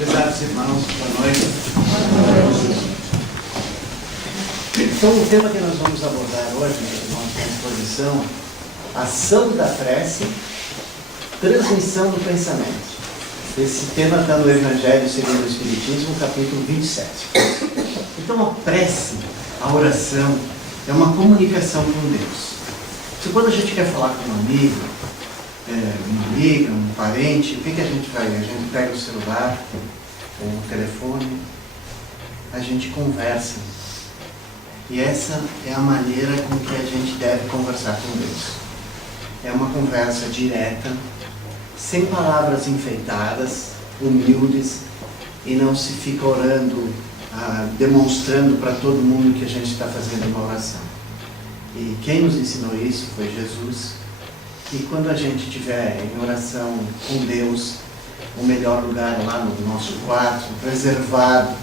Prezados irmãos, boa noite. Então, o tema que nós vamos abordar hoje, na nossa exposição, ação da prece, transmissão do pensamento. Esse tema está no Evangelho segundo o Espiritismo, capítulo 27. Então, a prece, a oração, é uma comunicação com Deus. Então, quando a gente quer falar com um amigo, uma amiga, um parente, o que a gente faz? A gente pega o celular ou o telefone, a gente conversa. E essa é a maneira com que a gente deve conversar com Deus. É uma conversa direta, sem palavras enfeitadas, humildes, e não se fica orando, demonstrando para todo mundo que a gente está fazendo uma oração. E quem nos ensinou isso foi Jesus. E quando a gente estiver em oração com Deus, o melhor lugar é lá no nosso quarto, reservado,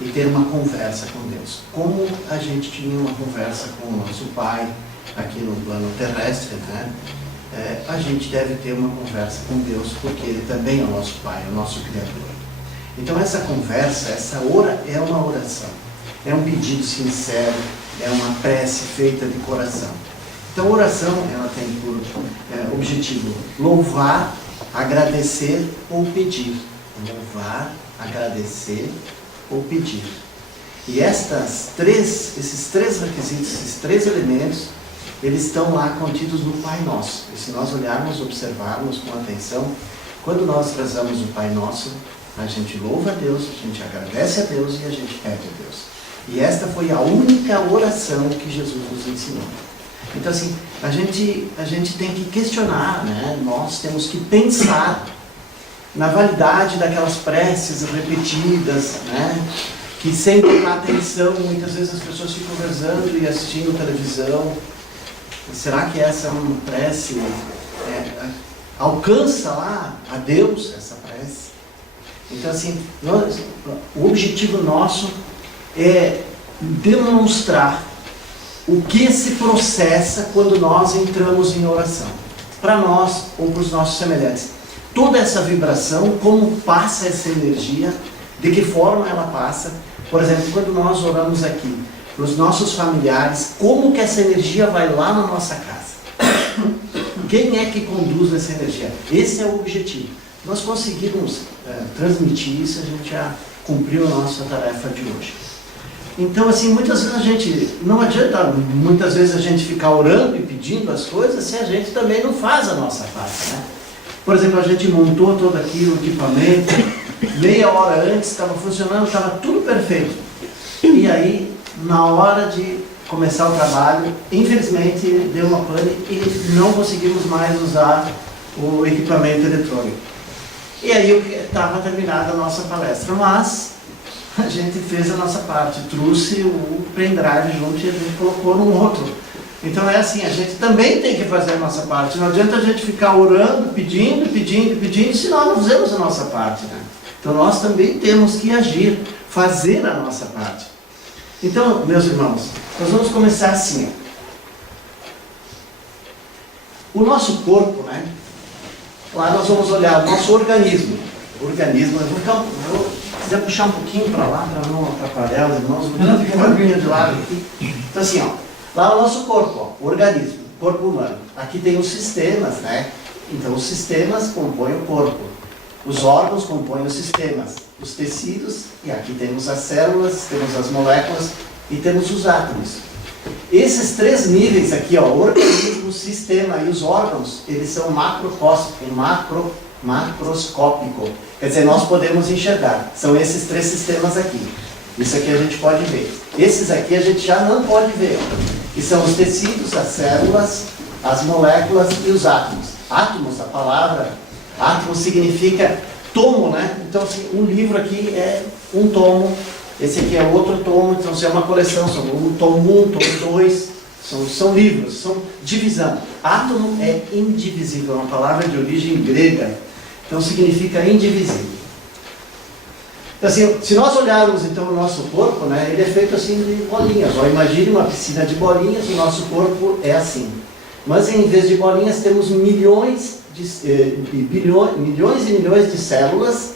e ter uma conversa com Deus. Como a gente tinha uma conversa com o nosso Pai, aqui no plano terrestre, né? A gente deve ter uma conversa com Deus, porque Ele também é o nosso Pai, é o nosso Criador. Então essa conversa, é uma oração, é um pedido sincero, é uma prece feita de coração. Então a oração, ela tem por objetivo louvar, agradecer ou pedir. Louvar, agradecer ou pedir. E esses três requisitos, esses três elementos, eles estão lá contidos no Pai Nosso. E se nós olharmos, observarmos com atenção, quando nós rezamos o Pai Nosso, a gente louva a Deus, a gente agradece a Deus e a gente pede a Deus. E esta foi a única oração que Jesus nos ensinou. Então assim, a gente tem que questionar, né? Nós temos que pensar na validade daquelas preces repetidas, né? Que sem dar atenção, muitas vezes as pessoas ficam rezando e assistindo televisão. Será que essa é uma prece? Alcança lá a Deus essa prece? Então assim, o objetivo nosso é demonstrar o que se processa quando nós entramos em oração, para nós ou para os nossos semelhantes. Toda essa vibração, como passa essa energia, de que forma ela passa. Por exemplo, quando nós oramos aqui, para os nossos familiares, como que essa energia vai lá na nossa casa? Quem é que conduz essa energia? Esse é o objetivo. Nós conseguimos transmitir isso, a gente já cumpriu a nossa tarefa de hoje. Então, assim, muitas vezes não adianta muitas vezes a gente ficar orando e pedindo as coisas se a gente também não faz a nossa parte, né? Por exemplo, a gente montou todo aquilo, o equipamento, meia hora antes estava funcionando, estava tudo perfeito. E aí, na hora de começar o trabalho, infelizmente deu uma pane e não conseguimos mais usar o equipamento eletrônico. E aí estava terminada a nossa palestra, mas a gente fez a nossa parte, trouxe o pendrive junto e a gente colocou num outro. Então é assim, a gente também tem que fazer a nossa parte. Não adianta a gente ficar orando, pedindo, se nós não fizemos a nossa parte, né? Então nós também temos que agir, fazer a nossa parte. Então, meus irmãos, nós vamos começar assim. O nosso corpo, né? Lá nós vamos olhar o nosso organismo. Eu vou quiser puxar um pouquinho para lá, para não atrapalhar os irmãos, vou ficar um pouquinho de lado aqui. Então assim, ó, lá o nosso corpo, ó, o organismo, corpo humano. Aqui tem os sistemas, né? Então os sistemas compõem o corpo. Os órgãos compõem os sistemas. Os tecidos, e aqui temos as células, temos as moléculas e temos os átomos. Esses três níveis aqui, ó, o organismo, o sistema e os órgãos, eles são macroscópico. Quer dizer, nós podemos enxergar. São esses três sistemas aqui. Isso aqui a gente pode ver. Esses aqui a gente já não pode ver. E são os tecidos, as células, as moléculas e os átomos. Átomos, a palavra átomo significa tomo, né? Então, assim, um livro aqui é um tomo. Esse aqui é outro tomo. Então, se é uma coleção, são um tomo 1, tomo 2. São livros, são divisão. Átomo é indivisível, é uma palavra de origem grega. Então significa indivisível. Então, assim, se nós olharmos então o nosso corpo, né, ele é feito assim de bolinhas. Ó, imagine uma piscina de bolinhas, o nosso corpo é assim. Mas em vez de bolinhas temos milhões e milhões de células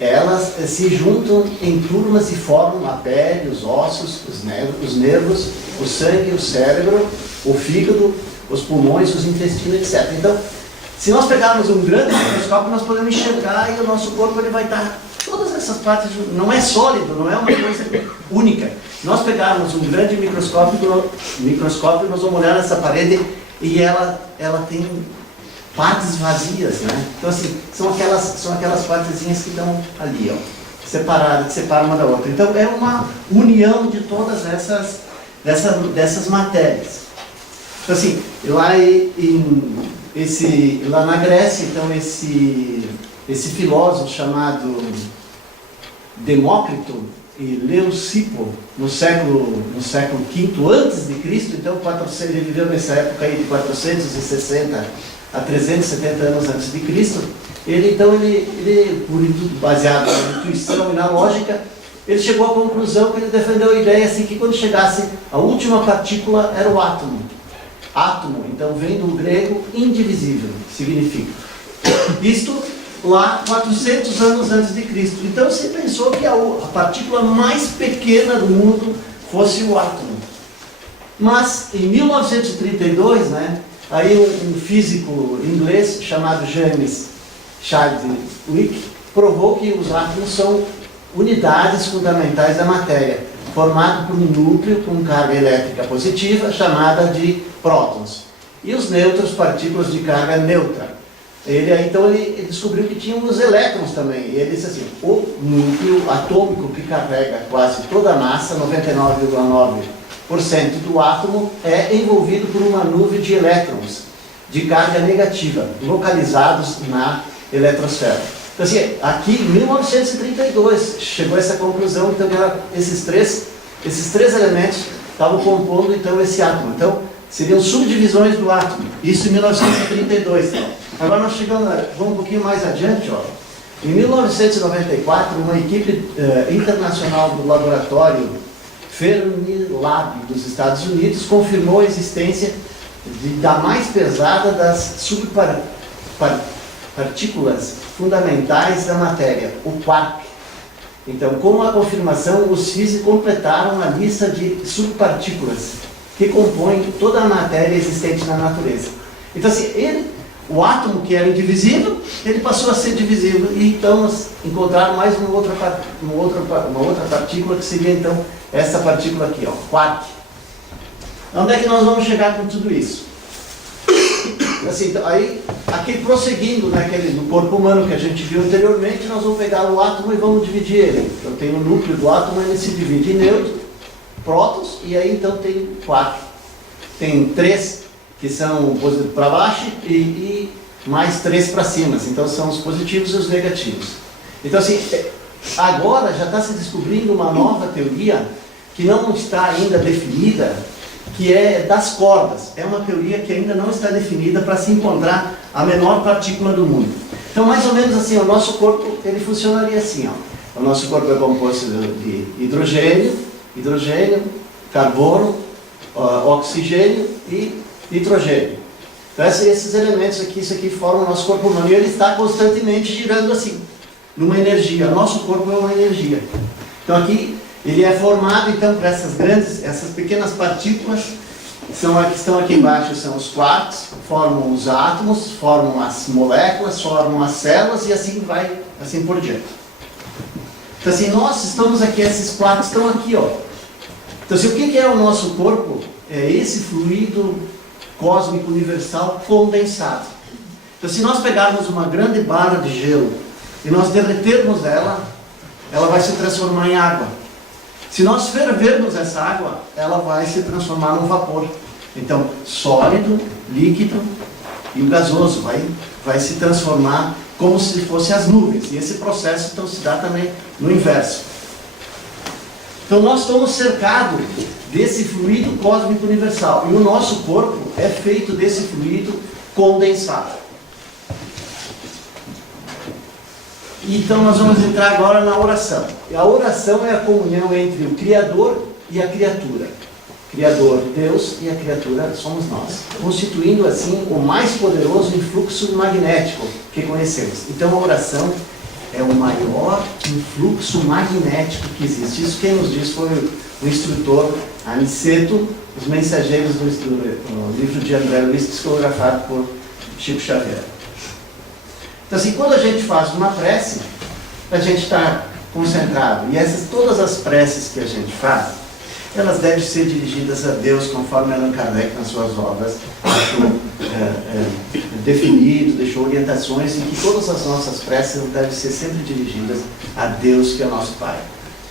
elas se juntam em turmas e formam a pele, os ossos, os nervos, o sangue, o cérebro, o fígado, os pulmões, os intestinos, etc. Então, se nós pegarmos um grande microscópio, nós podemos enxergar e o nosso corpo ele vai estar, todas essas partes, não é sólido, não é uma coisa única. Se nós pegarmos um grande microscópio, nós vamos olhar nessa parede e ela tem partes vazias, né? Então assim, são aquelas partezinhas que estão ali, ó, separadas, que separam uma da outra. Então é uma união de todas dessas matérias. Então assim, lá na Grécia, então esse filósofo chamado Demócrito e Leucipo, no século V antes de Cristo, então ele viveu nessa época aí de 460 a 370 anos antes de Cristo. Ele baseado na intuição e na lógica, ele chegou à conclusão que ele defendeu a ideia assim, que quando chegasse a última partícula era o átomo. Átomo, então vem do grego indivisível, significa. Isto lá 400 anos antes de Cristo. Então se pensou que a partícula mais pequena do mundo fosse o átomo. Mas em 1932, né, aí um físico inglês chamado James Chadwick provou que os átomos são unidades fundamentais da matéria, formado por um núcleo com carga elétrica positiva chamada de prótons, e os nêutrons, partículas de carga neutra. Então ele descobriu que tinha os elétrons também. Ele disse assim: o núcleo atômico que carrega quase toda a massa, 99,9% do átomo, é envolvido por uma nuvem de elétrons de carga negativa, localizados na eletrosfera. Então assim, aqui em 1932 chegou a essa conclusão. Então esses três elementos estavam compondo então esse átomo. Então seriam subdivisões do átomo. Isso em 1932. Agora nós vamos um pouquinho mais adiante, ó. Em 1994, uma equipe internacional do laboratório Fermilab dos Estados Unidos confirmou a existência da mais pesada das subpartículas fundamentais da matéria, o quark. Então, com a confirmação, os físicos completaram a lista de subpartículas que compõem toda a matéria existente na natureza. Então, assim, o átomo, que era indivisível, ele passou a ser divisível. E então encontraram mais uma outra partícula, que seria então essa partícula aqui, ó, quark. Onde é que nós vamos chegar com tudo isso? Assim, então, aí, aqui prosseguindo, né, no corpo humano que a gente viu anteriormente, nós vamos pegar o átomo e vamos dividir ele. Então tem o núcleo do átomo, ele se divide em nêutrons, prótons, e aí então tem quark. Tem 3 que são para baixo e mais 3 para cima. Então são os positivos e os negativos. Então assim, agora já está se descobrindo uma nova teoria que não está ainda definida, que é das cordas. É uma teoria que ainda não está definida para se encontrar a menor partícula do mundo. Então mais ou menos assim, o nosso corpo ele funcionaria assim, ó. O nosso corpo é composto de hidrogênio, carbono, oxigênio e nitrogênio. Então esses elementos aqui, isso aqui formam o nosso corpo humano, e ele está constantemente girando assim, numa energia. O nosso corpo é uma energia. Então aqui ele é formado então por essas pequenas partículas, que estão aqui embaixo, são os quarks, formam os átomos, formam as moléculas, formam as células, e assim vai, assim por diante. Então assim, nós estamos aqui, esses quarks estão aqui, ó. Então assim, o que é o nosso corpo? É esse fluido cósmico universal condensado. Então se nós pegarmos uma grande barra de gelo e nós derretermos ela vai se transformar em água. Se nós fervermos essa água, ela vai se transformar num vapor. Então sólido, líquido e o gasoso vai se transformar como se fossem as nuvens. E esse processo então se dá também no inverso. Então nós estamos cercados desse fluido cósmico universal. E o nosso corpo é feito desse fluido condensado. Então nós vamos entrar agora na oração. E a oração é a comunhão entre o Criador e a criatura. Criador, Deus, e a criatura somos nós, constituindo assim o mais poderoso influxo magnético que conhecemos. Então a oração é o maior influxo magnético que existe. Isso quem nos disse foi o instrutor Aniceto, Os Mensageiros do livro de André Luiz, psicografado por Chico Xavier. Então assim, quando a gente faz uma prece, a gente está concentrado. E todas as preces que a gente faz, elas devem ser dirigidas a Deus, conforme Allan Kardec nas suas obras deixou definido, deixou orientações, em que todas as nossas preces devem ser sempre dirigidas a Deus, que é o nosso Pai.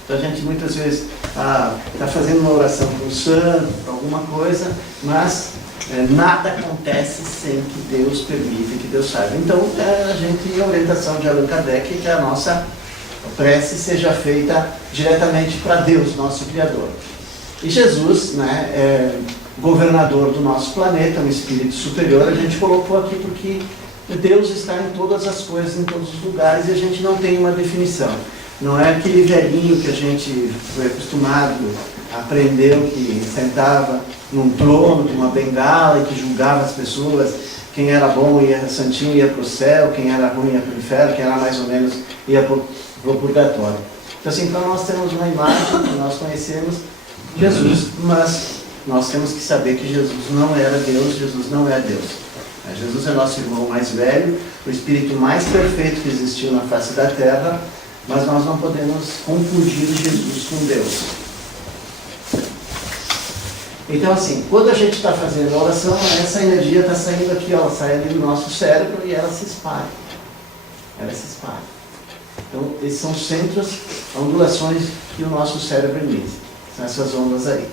Então a gente muitas vezes está fazendo uma oração para um santo, para alguma coisa, mas nada acontece sem que Deus permita, que Deus saiba. Então a orientação de Allan Kardec é que a nossa prece seja feita diretamente para Deus, nosso Criador. E Jesus, né, governador do nosso planeta, um espírito superior, a gente colocou aqui porque Deus está em todas as coisas, em todos os lugares, e a gente não tem uma definição. Não é aquele velhinho que a gente foi acostumado, aprendeu, que sentava num trono com uma bengala e que julgava as pessoas, quem era bom ia santinho ia para o céu, quem era ruim ia para o inferno, quem era mais ou menos ia para o purgatório. Então assim, então nós temos uma imagem que nós conhecemos Jesus, mas nós temos que saber que Jesus não era Deus, Jesus não é Deus. Jesus é nosso irmão mais velho, o espírito mais perfeito que existiu na face da terra, mas nós não podemos confundir Jesus com Deus. Então assim, quando a gente está fazendo a oração, essa energia está saindo aqui, ela sai ali do nosso cérebro e ela se espalha. Ela se espalha. Então, esses são centros, ondulações que o nosso cérebro emite. São essas ondas aí.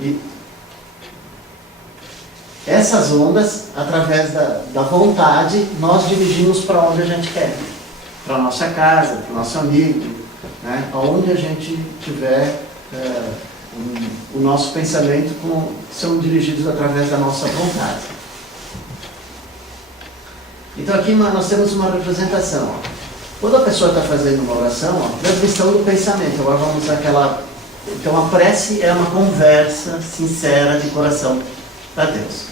E essas ondas, através da vontade, nós dirigimos para onde a gente quer. Para a nossa casa, para o nosso amigo, né? Aonde a gente tiver o nosso pensamento, são dirigidos através da nossa vontade. Então aqui nós temos uma representação. Ó. Quando a pessoa está fazendo uma oração, ó, transmissão do pensamento. Agora vamos àquela... Então a prece é uma conversa sincera de coração para Deus.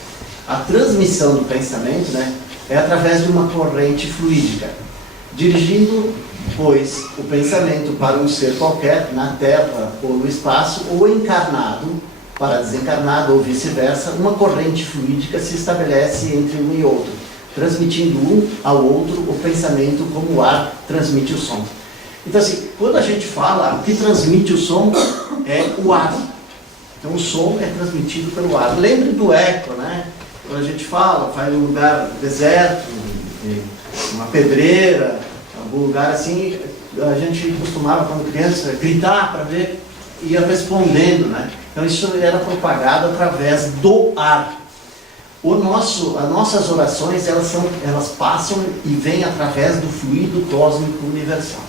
A transmissão do pensamento, né, é através de uma corrente fluídica, dirigindo, pois, o pensamento para um ser qualquer, na terra ou no espaço, ou encarnado para desencarnado ou vice-versa, uma corrente fluídica se estabelece entre um e outro, transmitindo um ao outro o pensamento como o ar transmite o som. Então assim, quando a gente fala, o que transmite o som é o ar. Então o som é transmitido pelo ar. Lembre do eco, né? Quando a gente fala, vai em um lugar deserto, uma pedreira, algum lugar assim, a gente costumava, quando criança, gritar para ver, ia respondendo, né? Então isso era propagado através do ar. As nossas orações, elas passam e vêm através do fluido cósmico universal.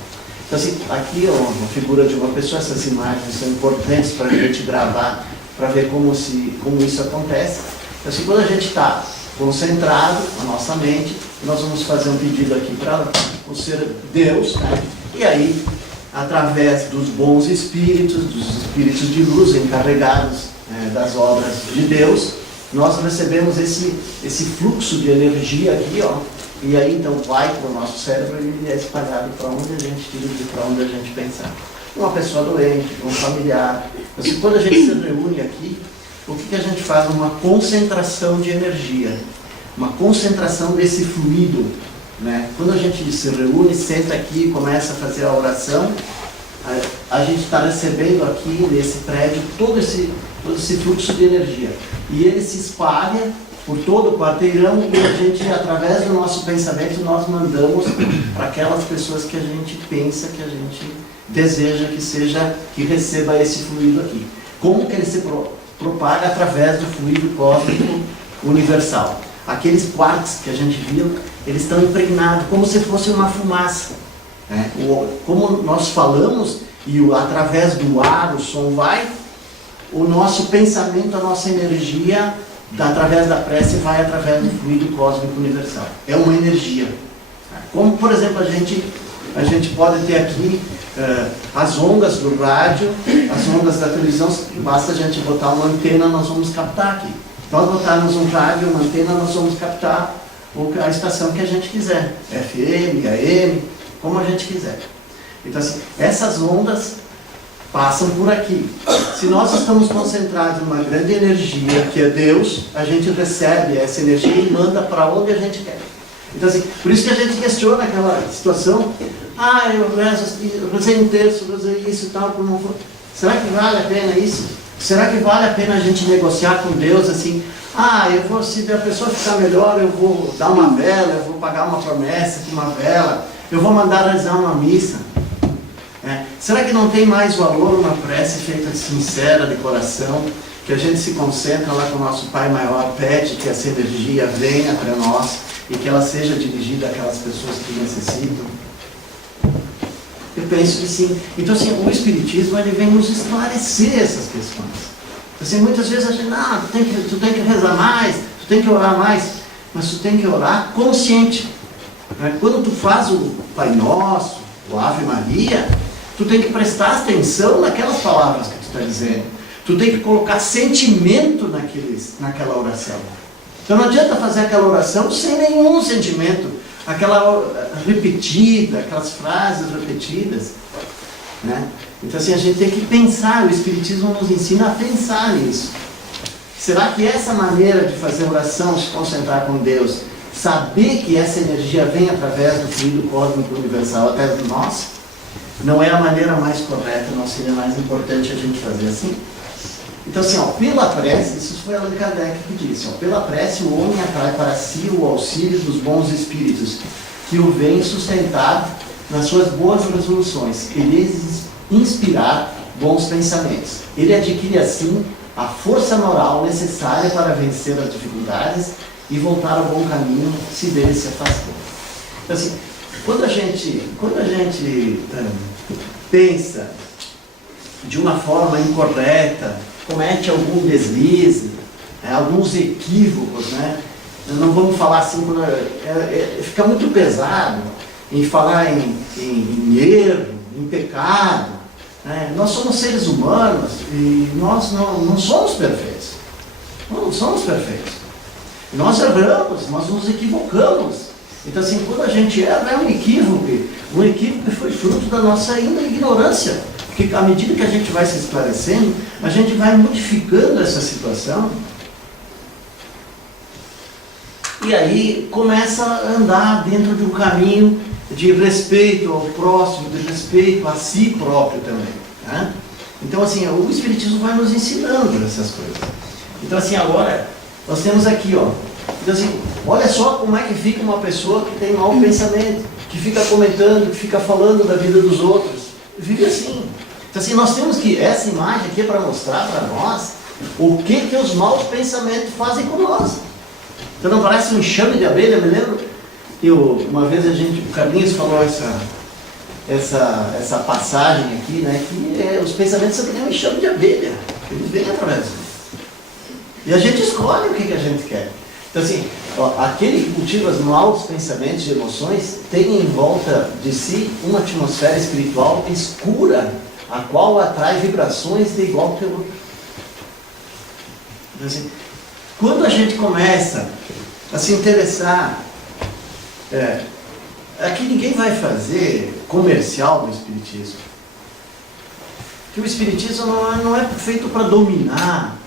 Então assim, aqui é uma figura de uma pessoa, essas imagens são importantes para a gente gravar, para ver como isso acontece. Então assim, quando a gente está concentrado, a nossa mente, nós vamos fazer um pedido aqui para o ser Deus, né? E aí, através dos bons espíritos, dos espíritos de luz encarregados das obras de Deus, nós recebemos esse fluxo de energia aqui, ó, e aí então vai para o nosso cérebro e ele é espalhado para onde a gente dirige, para onde a gente pensar. Uma pessoa doente, um familiar. Assim, quando a gente se reúne aqui, o que a gente faz? Uma concentração de energia, uma concentração desse fluido, né? Quando a gente se reúne, senta aqui e começa a fazer a oração, a gente está recebendo aqui nesse prédio todo esse fluxo de energia. E ele se espalha por todo o quarteirão e a gente, através do nosso pensamento, nós mandamos para aquelas pessoas que a gente pensa, que a gente deseja que receba esse fluido aqui. Como que ele se propaga? Através do fluido cósmico universal. Aqueles quarks que a gente viu, eles estão impregnados, como se fosse uma fumaça. Né? Como nós falamos, e através do ar o som vai, o nosso pensamento, a nossa energia, através da prece, vai através do fluido cósmico universal. É uma energia. Como, por exemplo, a gente pode ter aqui as ondas do rádio, as ondas da televisão, basta a gente botar uma antena, nós vamos captar aqui. Nós botarmos um rádio, uma antena, nós vamos captar a estação que a gente quiser, FM, AM, como a gente quiser. Então, assim, essas ondas passam por aqui. Se nós estamos concentrados numa grande energia, que é Deus, a gente recebe essa energia e manda para onde a gente quer. Então, assim, por isso que a gente questiona aquela situação. Eu rezei um terço, rezei isso e tal, por não for. Será que vale a pena isso? Será que vale a pena a gente negociar com Deus assim? Se a pessoa ficar melhor, eu vou dar uma vela, eu vou pagar uma promessa com uma vela, eu vou mandar rezar uma missa. Será que não tem mais valor uma prece feita sincera, de coração, que a gente se concentra lá com o nosso Pai Maior, pede que essa energia venha para nós e que ela seja dirigida àquelas pessoas que necessitam? Eu penso que sim. Então, assim, o Espiritismo ele vem nos esclarecer essas questões. Assim, muitas vezes a gente, tu tem que rezar mais, tu tem que orar mais, mas tu tem que orar consciente. Quando tu faz o Pai Nosso, o Ave Maria, tu tem que prestar atenção naquelas palavras que tu está dizendo. Tu tem que colocar sentimento naquela oração. Então não adianta fazer aquela oração sem nenhum sentimento. Aquela repetida, aquelas frases repetidas. Então assim, a gente tem que pensar, o Espiritismo nos ensina a pensar nisso. Será que essa maneira de fazer oração, se concentrar com Deus, saber que essa energia vem através do fluido cósmico universal até nós, não é a maneira mais correta, não seria mais importante a gente fazer assim? Então assim, pela prece, isso foi Allan Kardec que disse, pela prece o homem atrai para si o auxílio dos bons espíritos, que o vêm sustentar nas suas boas resoluções, e lhes inspirar bons pensamentos. Ele adquire assim a força moral necessária para vencer as dificuldades e voltar ao bom caminho se dele se afastou. Então assim, quando a gente pensa de uma forma incorreta, comete algum deslize, alguns equívocos, não vamos falar assim, fica muito pesado em falar em erro, em pecado. Nós somos seres humanos e nós não somos perfeitos. Não somos perfeitos. Nós erramos, nós nos equivocamos. Então assim, quando a gente erra, é um equívoco que foi fruto da nossa ainda ignorância. Porque à medida que a gente vai se esclarecendo, a gente vai modificando essa situação. E aí começa a andar dentro de um caminho de respeito ao próximo, de respeito a si próprio também. Então assim, o Espiritismo vai nos ensinando essas coisas. Então assim, agora nós temos aqui, então assim, olha só como é que fica uma pessoa que tem mau pensamento, que fica comentando, que fica falando da vida dos outros. Vive assim. Então assim, nós temos que, essa imagem aqui é para mostrar para nós o que os maus pensamentos fazem com nós. Então não parece um enxame de abelha, me lembro? Uma vez o Carlinhos falou essa passagem aqui, que os pensamentos são que nem um enxame de abelha. Eles vêm através disso. E a gente escolhe o que a gente quer. Então assim, aquele que cultiva os maus pensamentos e emoções tem em volta de si uma atmosfera espiritual escura, a qual atrai vibrações de igual teor. Então, assim, quando a gente começa a se interessar, aqui ninguém vai fazer comercial do Espiritismo. Que o Espiritismo não é feito para dominar,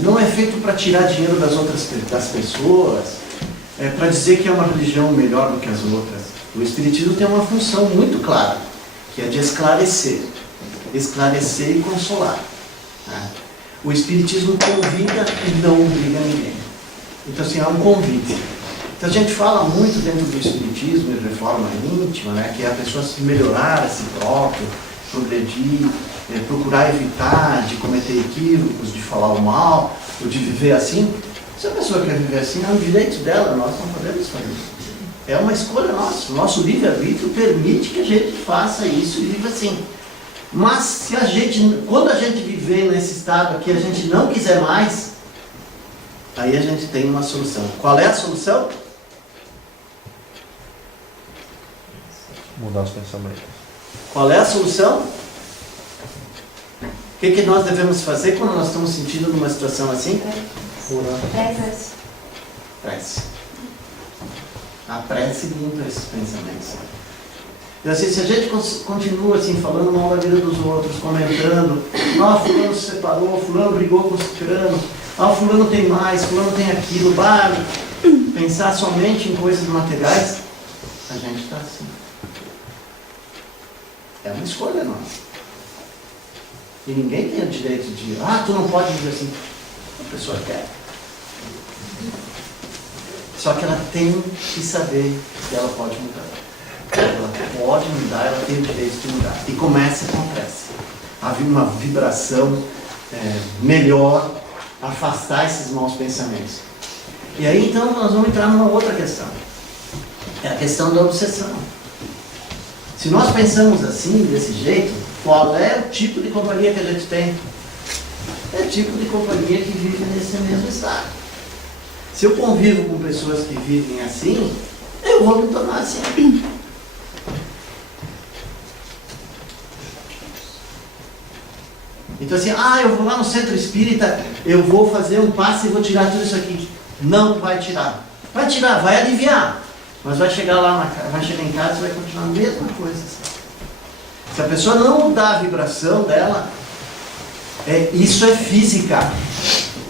não é feito para tirar dinheiro das pessoas, para dizer que é uma religião melhor do que as outras. O Espiritismo tem uma função muito clara, que é de esclarecer e consolar. O Espiritismo convida e não obriga ninguém. Então assim, é um convite. Então a gente fala muito dentro do Espiritismo e reforma íntima, que é a pessoa se melhorar a si próprio, progredir, procurar evitar de cometer equívocos, de falar o mal, ou de viver assim. Se a pessoa quer viver assim, é um direito dela, nós não podemos fazer isso. É uma escolha nossa. O nosso livre-arbítrio permite que a gente faça isso e viva assim. Mas se quando a gente viver nesse estado aqui, a gente não quiser mais, aí a gente tem uma solução. Qual é a solução? Mudar os pensamentos. Qual é a solução? O que nós devemos fazer quando nós estamos sentindo numa situação assim? Prece. A prece limpa esses pensamentos. E assim, se a gente continua assim, falando mal da vida dos outros, comentando, fulano se separou, fulano brigou com o ciclano, fulano tem mais, fulano tem aquilo, pensar somente em coisas materiais, a gente está assim. É uma escolha nossa. E ninguém tem o direito de, tu não pode dizer assim. A pessoa quer. Só que ela tem que saber que ela pode mudar. Ela pode mudar, ela tem o direito de mudar. E começa com a prece. Havia uma vibração melhor, afastar esses maus pensamentos. E aí então nós vamos entrar numa outra questão. É a questão da obsessão. Se nós pensamos assim, desse jeito, qual é o tipo de companhia que a gente tem? É o tipo de companhia que vive nesse mesmo estado. Se eu convivo com pessoas que vivem assim, eu vou me tornar assim. Então assim, eu vou lá no centro espírita, eu vou fazer um passe e vou tirar tudo isso aqui. Não vai tirar. Vai tirar, vai aliviar. Mas vai chegar lá, vai chegar em casa e vai continuar a mesma coisa. Se a pessoa não mudar a vibração dela, isso é física.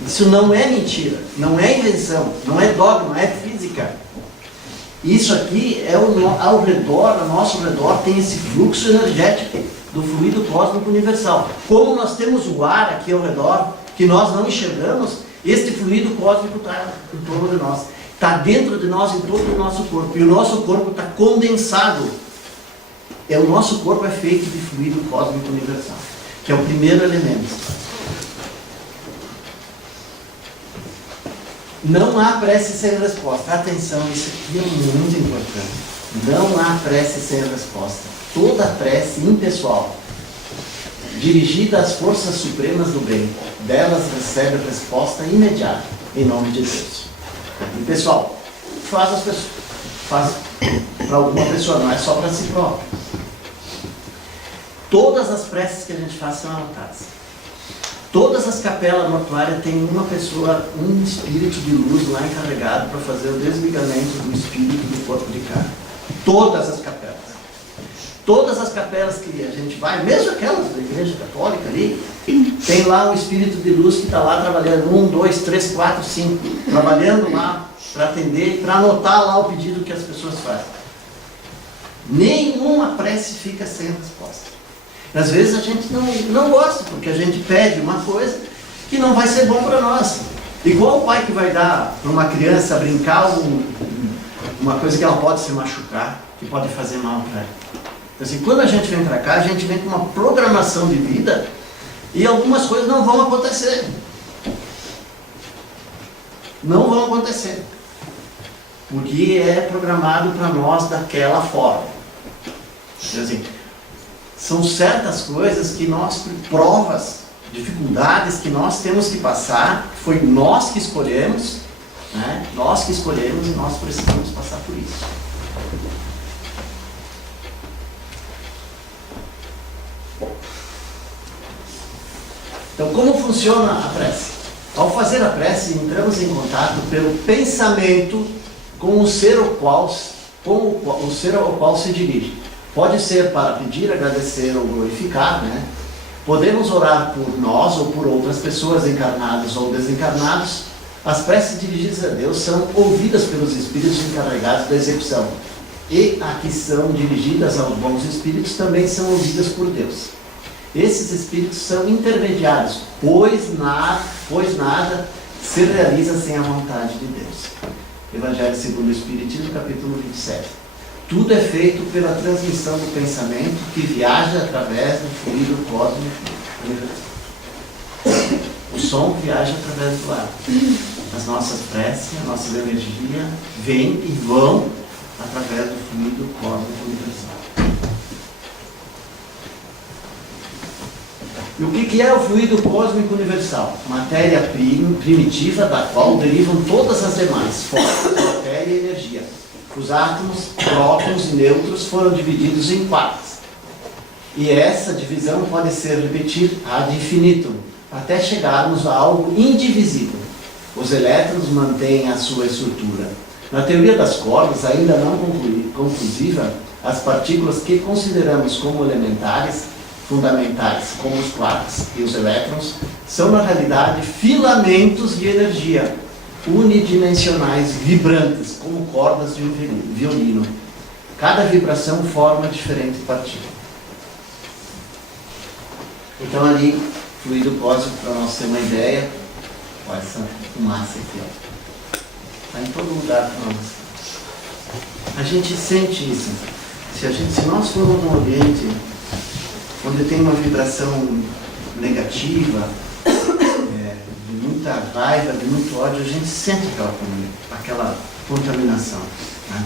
Isso não é mentira, não é invenção, não é dogma, é física. Isso aqui é ao redor, ao nosso redor, tem esse fluxo energético do fluido cósmico universal. Como nós temos o ar aqui ao redor, que nós não enxergamos, este fluido cósmico está em torno de nós. Está dentro de nós, em todo o nosso corpo. E o nosso corpo está condensado. O nosso corpo é feito de fluido cósmico universal, que é o primeiro elemento. Não há prece sem resposta. Atenção, isso aqui é muito importante. Não há prece sem resposta. Toda prece impessoal, dirigida às forças supremas do bem, delas recebe a resposta imediata, em nome de Deus. E pessoal, faz para alguma pessoa, não é só para si próprio. Todas as preces que a gente faz são anotadas. Todas as capelas mortuárias têm uma pessoa, um espírito de luz lá encarregado para fazer o desligamento do espírito do corpo de carne. Todas as capelas. Todas as capelas que a gente vai, mesmo aquelas da igreja católica ali, tem lá um espírito de luz que está lá trabalhando, 1, 2, 3, 4, 5, trabalhando lá para atender, para anotar lá o pedido que as pessoas fazem. Nenhuma prece fica sem resposta. Às vezes a gente não gosta, porque a gente pede uma coisa que não vai ser bom para nós. Igual o pai que vai dar para uma criança brincar uma coisa que ela pode se machucar, que pode fazer mal para ela. Então, assim, quando a gente vem para cá, a gente vem com uma programação de vida e algumas coisas não vão acontecer. Não vão acontecer. Porque é programado para nós daquela forma. Então, assim, são certas coisas que nós, provas, dificuldades que nós temos que passar, foi nós que escolhemos, né? Nós que escolhemos e nós precisamos passar por isso. Então, como funciona a prece? Ao fazer a prece, entramos em contato pelo pensamento com o ser ao qual se dirige. Pode ser para pedir, agradecer ou glorificar, né? Podemos orar por nós ou por outras pessoas encarnadas ou desencarnadas. As preces dirigidas a Deus são ouvidas pelos espíritos encarregados da execução. E as que são dirigidas aos bons espíritos também são ouvidas por Deus. Esses espíritos são intermediários, pois nada se realiza sem a vontade de Deus. Evangelho segundo o Espiritismo, capítulo 27. Tudo é feito pela transmissão do pensamento que viaja através do fluido cósmico universal. O som viaja através do ar. As nossas preces, as nossas energias vêm e vão através do fluido cósmico universal. E o que é o fluido cósmico universal? Matéria primitiva da qual derivam todas as demais formas, matéria e energia. Os átomos, prótons e nêutrons foram divididos em partes. E essa divisão pode ser repetida ad infinitum, até chegarmos a algo indivisível. Os elétrons mantêm a sua estrutura. Na teoria das cordas, ainda não conclusiva, as partículas que consideramos como elementares, fundamentais, como os quarks e os elétrons, são na realidade filamentos de energia unidimensionais vibrantes, como cordas de um violino. Cada vibração forma diferente partícula. Então ali, fluido cósmico, para nós ter uma ideia, olha essa fumaça aqui, ó. Está em todo lugar para nós. A gente sente isso. Se nós formos num ambiente onde tem uma vibração negativa, de muita raiva, de muito ódio, a gente sente aquela contaminação, né?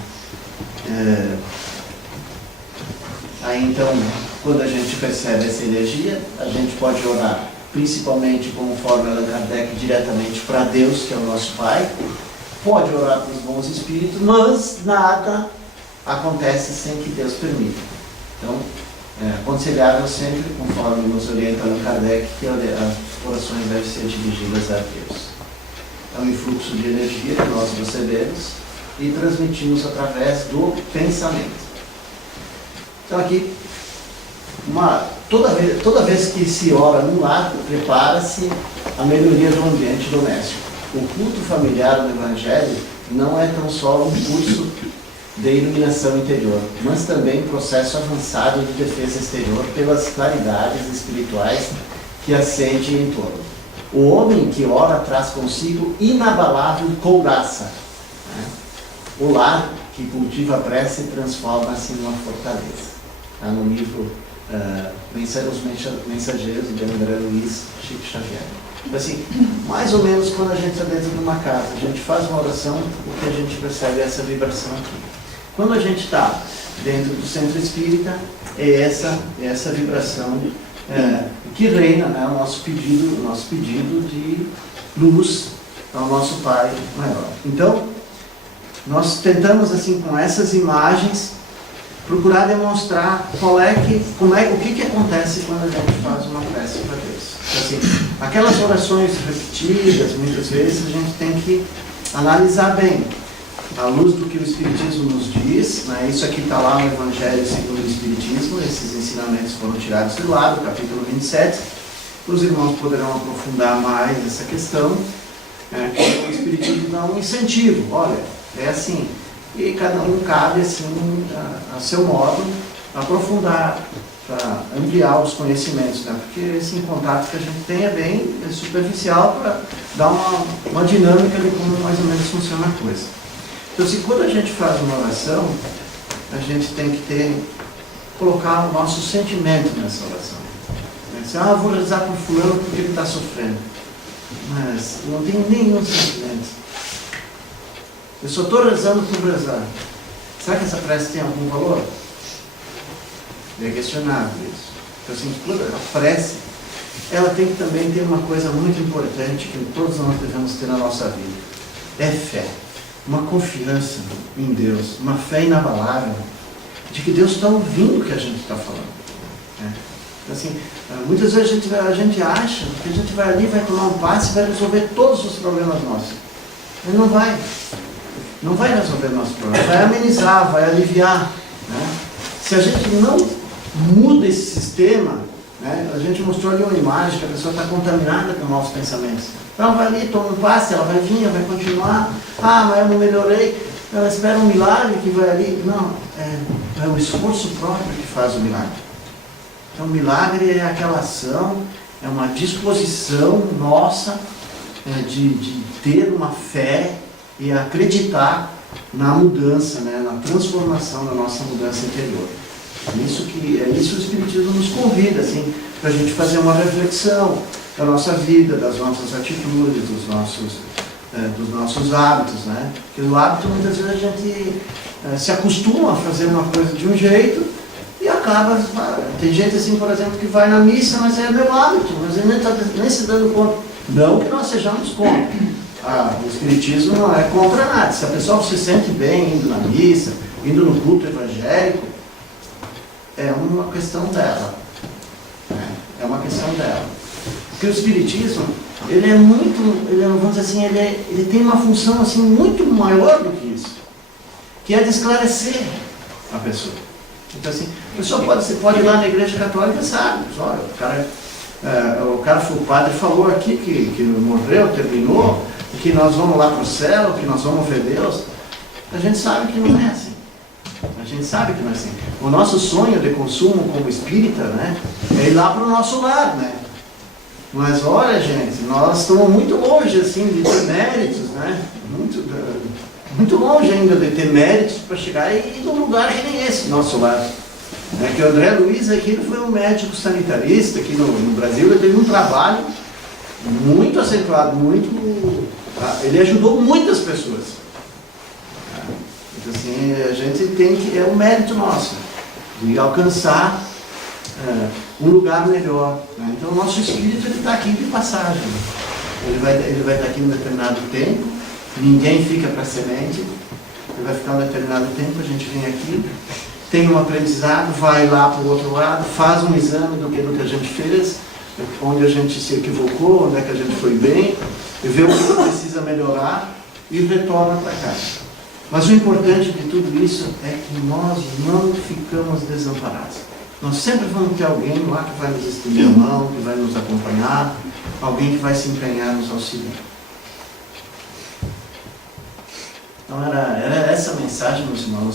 Aí então, quando a gente percebe essa energia, a gente pode orar, principalmente conforme Allan Kardec, diretamente para Deus, que é o nosso Pai. Pode orar para os bons espíritos, mas nada acontece sem que Deus permita. Então, é aconselhável sempre, conforme nos orienta Allan Kardec, que as orações devem ser dirigidas a Deus. É um influxo de energia que nós recebemos e transmitimos através do pensamento. Então aqui, toda vez que se ora num lar, prepara-se a melhoria do ambiente doméstico. O culto familiar no Evangelho não é tão só um curso de iluminação interior, mas também um processo avançado de defesa exterior pelas claridades espirituais que ascendem em torno. O homem que ora traz consigo inabalável couraça, né? O lar que cultiva a prece transforma-se em uma fortaleza. Está no livro Os Mensageiros, de André Luiz Chico Xavier. Assim, mais ou menos quando a gente está dentro de uma casa, a gente faz uma oração, o que a gente percebe é essa vibração aqui. Quando a gente está dentro do centro espírita, é essa vibração que reina, né, o nosso pedido de luz ao nosso Pai maior. Então, nós tentamos, assim, com essas imagens, procurar demonstrar o que acontece quando a gente faz uma prece para Deus. Então, assim, aquelas orações repetidas, muitas vezes, a gente tem que analisar bem, à luz do que o Espiritismo nos diz, né? Isso aqui está lá no Evangelho segundo o Espiritismo, esses ensinamentos foram tirados de lá, do capítulo 27. Os irmãos poderão aprofundar mais essa questão, que o Espiritismo dá um incentivo, olha, é assim, e cada um cabe assim, a seu modo, aprofundar, para ampliar os conhecimentos, né? Porque esse contato que a gente tem é bem superficial para dar uma dinâmica de como mais ou menos funciona a coisa. Então, assim, quando a gente faz uma oração, a gente tem que colocar o nosso sentimento nessa oração. Assim, vou rezar por fulano porque ele está sofrendo. Mas não tem nenhum sentimento. Eu só estou rezando por rezar. Será que essa prece tem algum valor? É questionável isso. Então, assim, a prece, ela tem que também ter uma coisa muito importante que todos nós devemos ter na nossa vida. É fé. Uma confiança em Deus, uma fé inabalável de que Deus está ouvindo o que a gente está falando. Assim, muitas vezes a gente acha que a gente vai ali, vai tomar um passe e vai resolver todos os problemas nossos. Mas não vai. Não vai resolver nosso problema. Vai amenizar, vai aliviar. Né? Se a gente não muda esse sistema, né? A gente mostrou ali uma imagem que a pessoa está contaminada com maus pensamentos. Ela vai ali, toma um passe, ela vai vir, vai continuar. Mas eu não melhorei. Ela espera um milagre que vai ali. Não, é o esforço próprio que faz o milagre. Então, o milagre é aquela ação, é uma disposição nossa de ter uma fé e acreditar na mudança, né, na transformação da nossa mudança interior. É isso o Espiritismo nos convida, assim, para a gente fazer uma reflexão da nossa vida, das nossas atitudes, dos nossos hábitos, né? Porque o hábito, muitas vezes, a gente se acostuma a fazer uma coisa de um jeito e acaba... Tem gente, assim, por exemplo, que vai na missa, mas é meu hábito, mas ele nem está nem se dando conta. Não que nós sejamos contra. O Espiritismo não é contra nada. Se a pessoa se sente bem indo na missa, indo no culto evangélico, é uma questão dela. É uma questão dela. Porque o Espiritismo, ele é muito, vamos dizer assim, ele tem uma função, assim, muito maior do que isso, que é de esclarecer a pessoa. Então assim, você pode ir lá na igreja católica, sabe? Olha, o cara foi, o padre falou aqui que morreu, terminou, que nós vamos lá para o céu, que nós vamos ver Deus. A gente sabe que não é assim. A gente sabe que não é assim. O nosso sonho de consumo como espírita, né, é ir lá para o nosso lar, né? Mas olha, gente, nós estamos muito longe assim de ter méritos, né? Muito longe ainda de ter méritos para chegar e ir num lugar que nem esse, nosso lar. É que o André Luiz aqui ele foi um médico sanitarista aqui no Brasil, ele teve um trabalho muito acentuado, ele ajudou muitas pessoas. Então assim, a gente tem que, é um mérito nosso, de alcançar um lugar melhor. Né? Então o nosso espírito está aqui de passagem. Ele vai estar aqui um determinado tempo, ninguém fica para semente, ele vai ficar um determinado tempo, a gente vem aqui, tem um aprendizado, vai lá para o outro lado, faz um exame do que a gente fez, onde a gente se equivocou, onde é que a gente foi bem, e vê o que precisa melhorar e retorna para cá. Mas o importante de tudo isso é que nós não ficamos desamparados. Nós sempre vamos ter alguém lá que vai nos estender a mão, que vai nos acompanhar, alguém que vai se empenhar nos auxiliar. Então era essa a mensagem, meus irmãos.